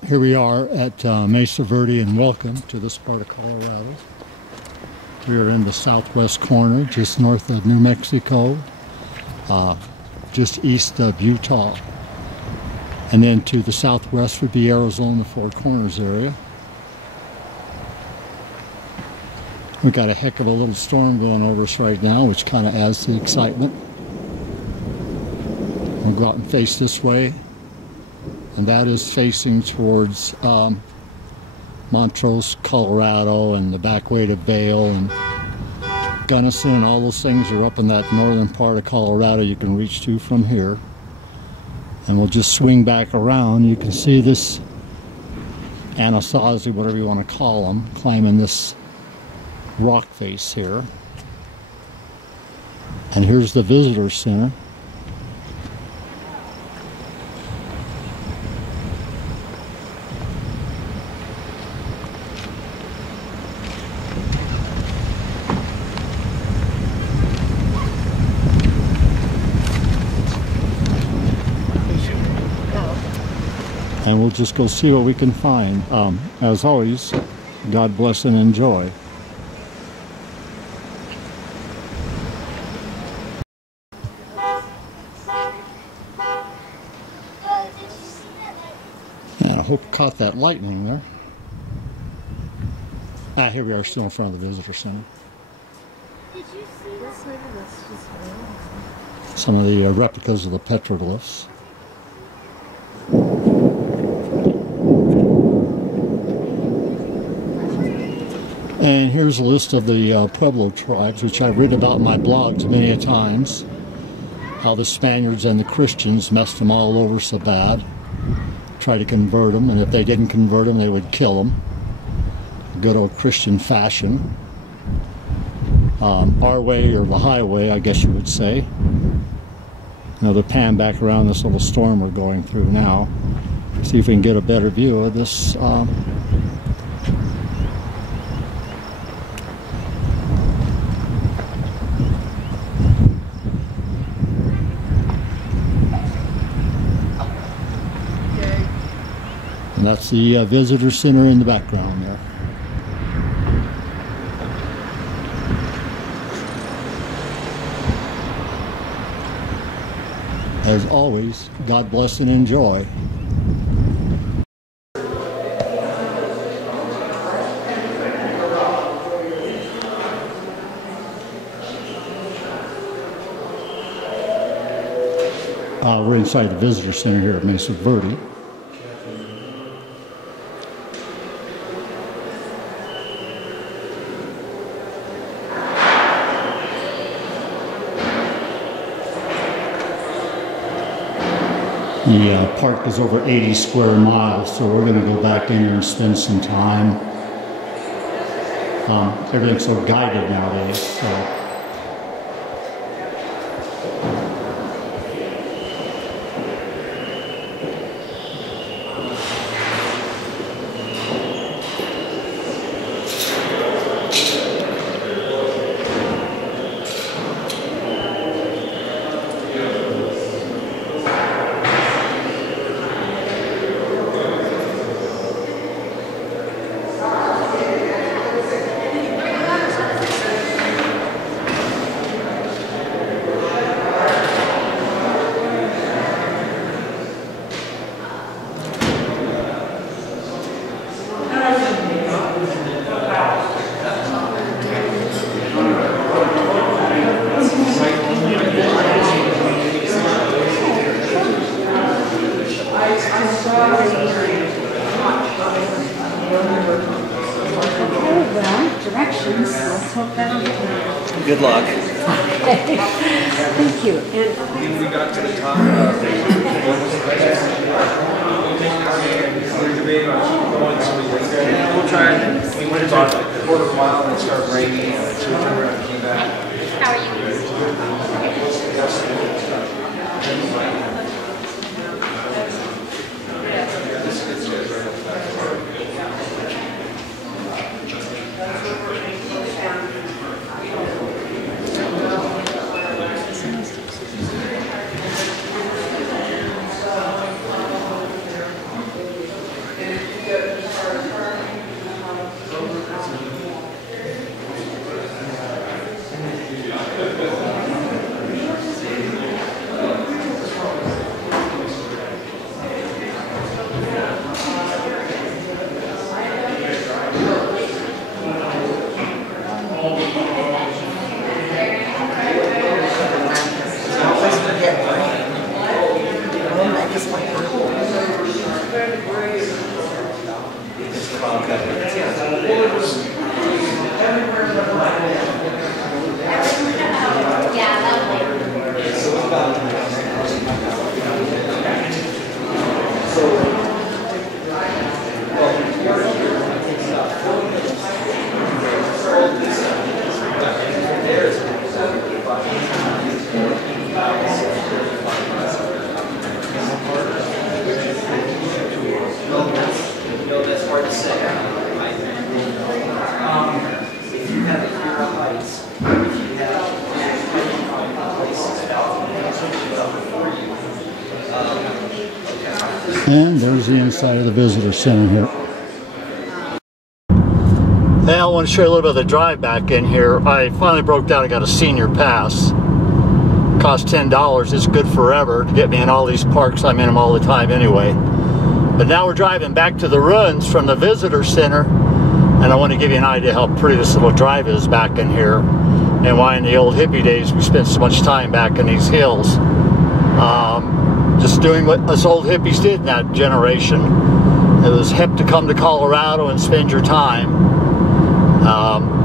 Here we are at Mesa Verde, and welcome to this part of Colorado. We are in the southwest corner, just north of New Mexico, just east of Utah. And then to the southwest would be Arizona, Four Corners area. We've got a heck of a little storm going over us right now, which kind of adds to the excitement. We'll go out and face this way. And that is facing towards Montrose, Colorado, and the back way to Vail and Gunnison, and all those things are up in that northern part of Colorado you can reach to from here. And we'll just swing back around. You can see this Anasazi, whatever you want to call them, climbing this rock face here. And here's the visitor center. And we'll just go see what we can find. As always, God bless and enjoy. And I hope you caught that lightning there. Ah, here we are, still in front of the visitor center. Did you see this? Some of the replicas of the Petroglyphs. And here's a list of the Pueblo tribes, which I've written about in my blogs many a times. How the Spaniards and the Christians messed them all over so bad. Tried to convert them, and if they didn't convert them, they would kill them. Good old Christian fashion. Our way, or the highway, I guess you would say. Another pan back around this little storm we're going through now. See if we can get a better view of this. And that's the visitor center in the background there. As always, God bless and enjoy. We're inside the visitor center here at Mesa Verde. The park is over 80 square miles, so we're going to go back in there and spend some time. Everything's so guided nowadays, so. Directions. Let's hope that'll get. Good luck. Thank you. And we got to the top. We'll try it. We went about a quarter of a mile and it started raining. So we turned around and came back. how are you? And there's the inside of the visitor center here. Hey, I want to show you a little bit of the drive back in here. I finally broke down and got a senior pass. Cost $10. It's good forever to get me in all these parks. I'm in them all the time anyway. But now we're driving back to the ruins from the visitor center, and I want to give you an idea how pretty this little drive is back in here, and why in the old hippie days we spent so much time back in these hills. Just doing what us old hippies did in that generation. It was hip to come to Colorado and spend your time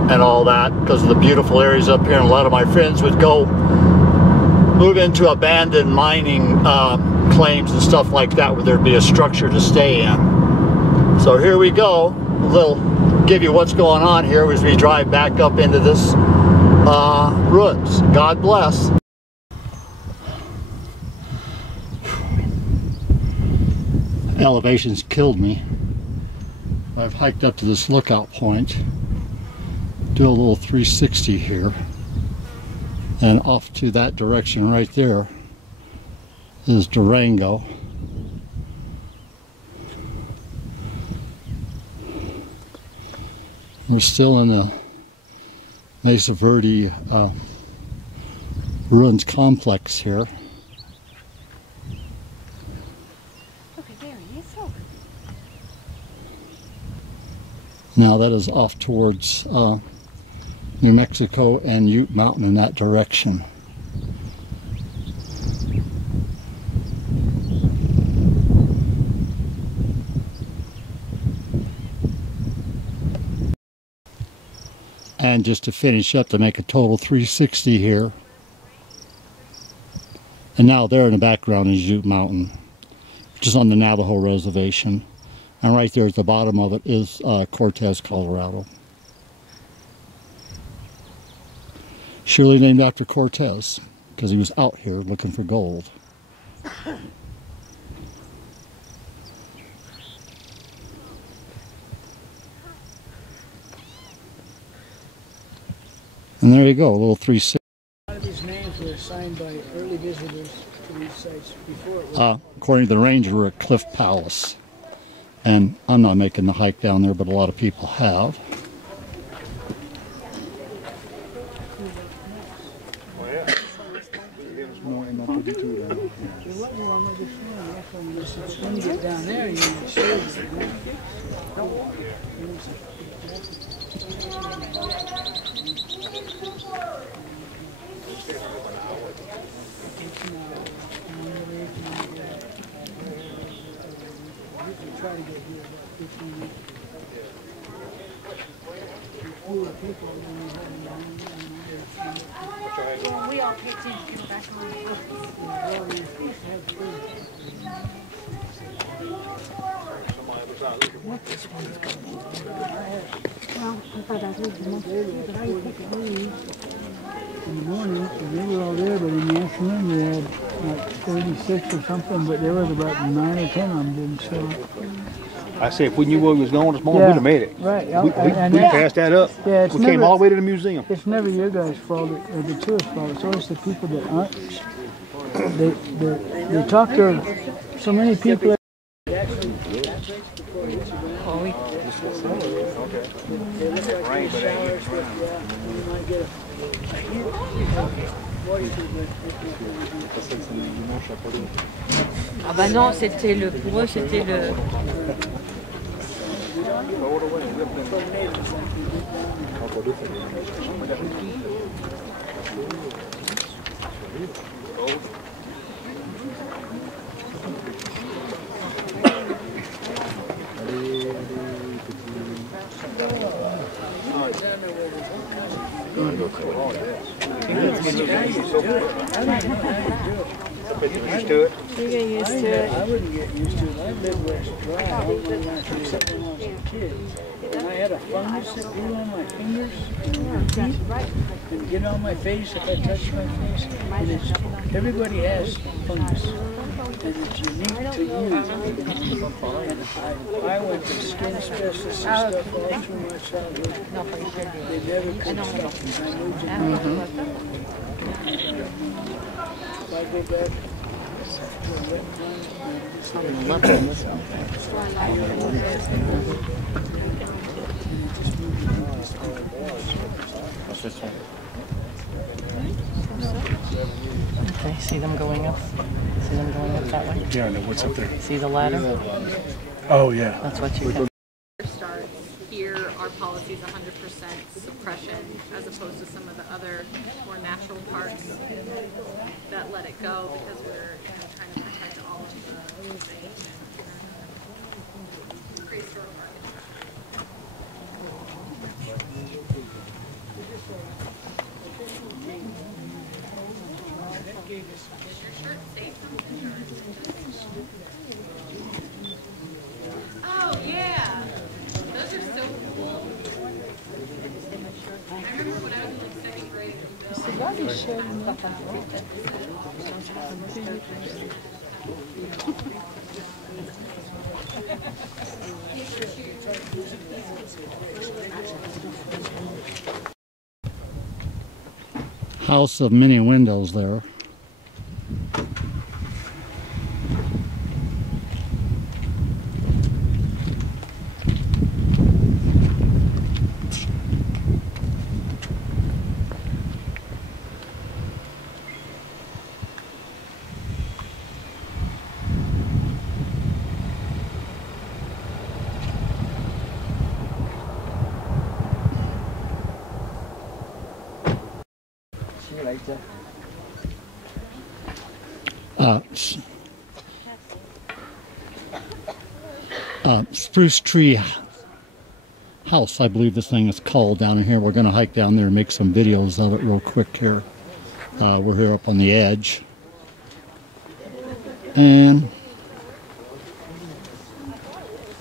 and all that because of the beautiful areas up here, and a lot of my friends would go move into abandoned mining claims and stuff like that where there'd be a structure to stay in. So here we go. We'll give you what's going on here as we drive back up into this ruins. God bless. Elevations killed me. I've hiked up to this lookout point, do a little 360 here, and off to that direction right there is Durango. We're still in the Mesa Verde ruins complex here. Now that is off towards New Mexico and Ute Mountain in that direction. And just to finish up, to make a total 360 here. And now there in the background is Ute Mountain, which is on the Navajo reservation. And right there at the bottom of it is Cortez, Colorado. Surely named after Cortez, because he was out here looking for gold. And there you go, a little 360. A lot of these names were assigned by early visitors to these sites before it was... According to the ranger, we're at Cliff Palace. And I'm not making the hike down there, but a lot of people have. When you get down there, you need shades. Try to get here about 15 minutes. Well, we all picked in to come back on. What this one is coming Well, I thought I was but I didn't pick it. in the morning, they were all there, but in the afternoon we had like 36 or something, but there was about 9 or 10 of them didn't show up. I said, if we knew where we was going this morning, we'd have made it. Right. We passed that up. Yeah, it's we came never, all the way to the museum. It's never your guys' fault or the tourists' fault. It's always the people that aren't. They talk to so many people. Ah bah non, c'était le, pour eux c'était le... Used to it. You get used to it. I wouldn't get used to it. I lived West Drive except when I was a kid. And I had a fungus that grew on my fingers and get on my face if I touched my face. And it's, everybody has fungus. And it's unique to you. And I went to skin specialists and stuff all through my childhood. They never could stop me. I moved in. If I go back What's this one? Okay, see them going up? See them going up that way? Yeah, no, what's up there? See the ladder? Oh, yeah. That's what you can. Starts here, our policy is 100% suppression, as opposed to some of the other more natural parks that let it go because we're trying to protect all of the prehistoric architecture. Oh yeah, those are so cool. I remember when I was in second grade. House of many windows there. Spruce Tree House, I believe this thing is called down in here. We're going to hike down there and make some videos of it real quick here. We're here up on the edge. And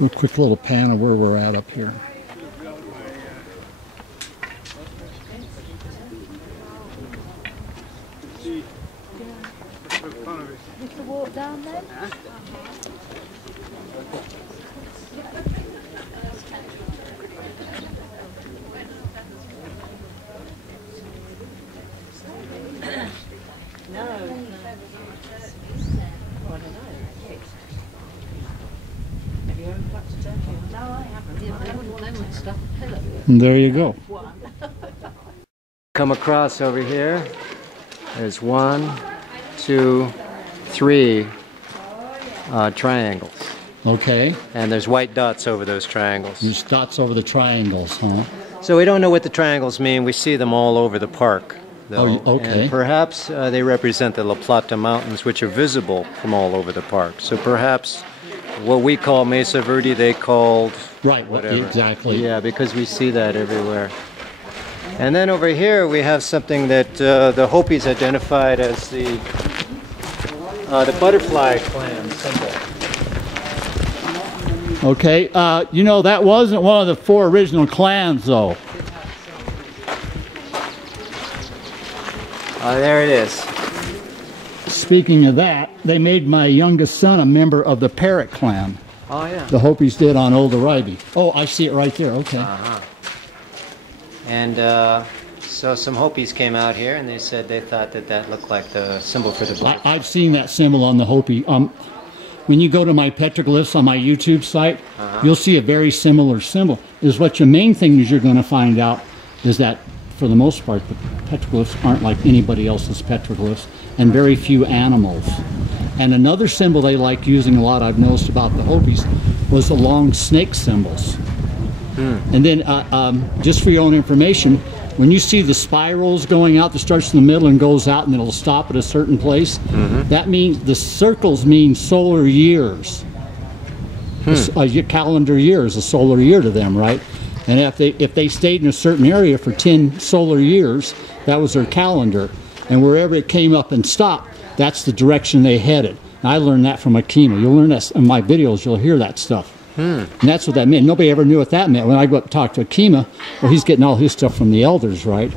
a quick little pan of where we're at up here. Walk down there. And there you go. Come across over here. There's 1, 2, 3 triangles. Okay. And there's white dots over those triangles. There's dots over the triangles, huh? So we don't know what the triangles mean. We see them all over the park, though. Oh, okay. And perhaps they represent the La Plata Mountains, which are visible from all over the park. So perhaps what we call Mesa Verde, they called Right, whatever. exactly. Yeah, because we see that everywhere. And then over here we have something that the Hopis identified as the butterfly clan symbol. Okay, you know, that wasn't one of the 4 original clans, though. There it is. Speaking of that, they made my youngest son a member of the Parrot clan. Oh, yeah. The Hopis did on Old Arriby. Oh, I see it right there, okay. Uh-huh. And so some Hopis came out here and they said they thought that that looked like the symbol for the butterfly. I've seen that symbol on the Hopi. When you go to my Petroglyphs on my YouTube site, you'll see a very similar symbol. Is what your main thing is you're going to find out is that, for the most part, the petroglyphs aren't like anybody else's petroglyphs, and very few animals. And another symbol they like using a lot, I've noticed about the Hopis, was the long snake symbols. And then, just for your own information, when you see the spirals going out that starts in the middle and goes out and it'll stop at a certain place, that means the circles mean solar years. Your calendar year is a solar year to them, right? And if they stayed in a certain area for 10 solar years, that was their calendar. And wherever it came up and stopped, that's the direction they headed. And I learned that from Akima. You'll learn that in my videos. You'll hear that stuff. And that's what that meant. Nobody ever knew what that meant. When I go up and talk to Akima, well, he's getting all his stuff from the elders, right?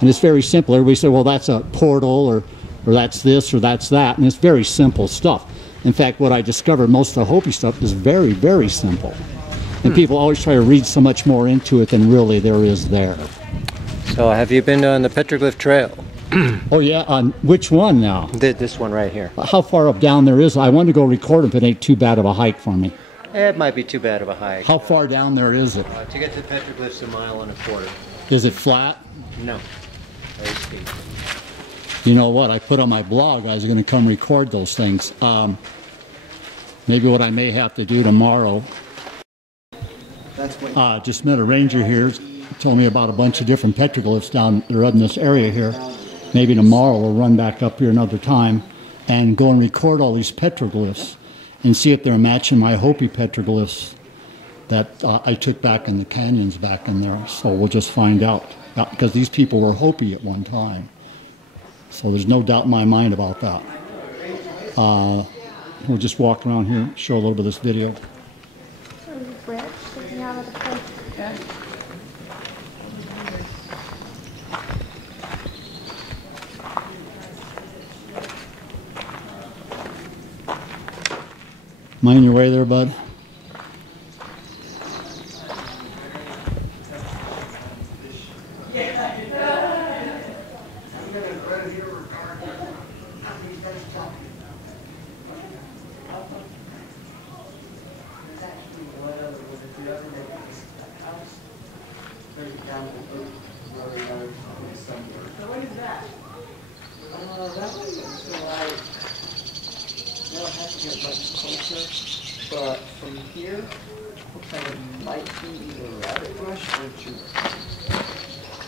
And it's very simple. Everybody said, well, that's a portal, or that's this, or that's that. And it's very simple stuff. In fact, what I discovered, most of the Hopi stuff is very, very simple. And people always try to read so much more into it than really there is there. So have you been on the Petroglyph Trail? Oh yeah, on which one now? This one right here. How far up down there is? I want to go record if it ain't too bad of a hike for me. It might be too bad of a hike. How far down there is it? To get to Petroglyphs, 1.25 miles. Is it flat? No. Very steep. You know what? I put on my blog I was going to come record those things. Maybe what I may have to do tomorrow. Just met a ranger here. Told me about a bunch of different petroglyphs down there in this area here. Maybe tomorrow we'll run back up here another time and go and record all these petroglyphs and see if they're matching my Hopi petroglyphs that I took back in the canyons back in there. So we'll just find out, because these people were Hopi at one time. So there's no doubt in my mind about that. We'll just walk around here, show a little bit of this video. Mind your way there, bud. What is that? That one looks like, I don't have to get much closer, but from here, looks like it might be either rabbit brush or jute.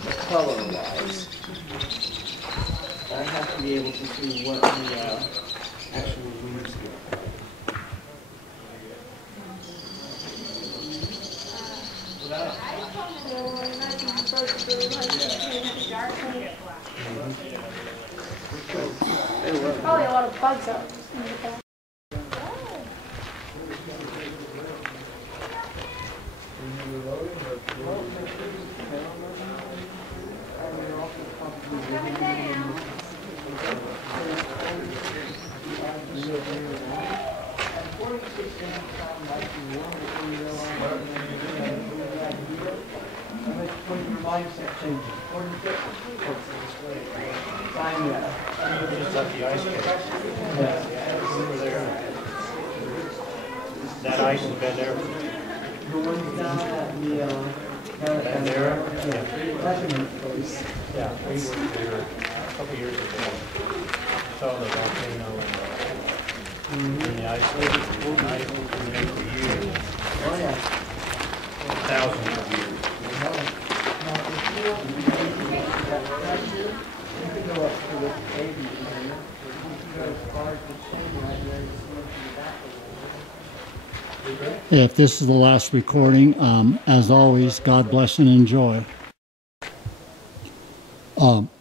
The color-wise. I have to be able to see what the actual leaves do. Probably a lot of bugs out in the back. That ice has been there. The ones down at the Been there? measurement place. Yeah, we were there a couple years ago. Saw the volcano and the ice was been there for years. Oh yeah. Thousands of years. You can go up to the baby area. You can go as far as the chain right there. Just look in the back of it. If this is the last recording, as always, God bless and enjoy.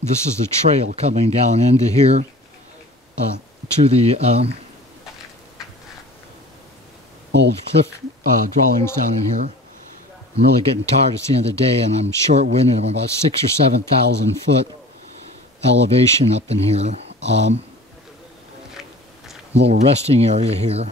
This is the trail coming down into here to the old cliff dwellings down in here. I'm really getting tired at the end of the day, and I'm short-winded. I'm about 6,000 or 7,000 foot elevation up in here. Little resting area here.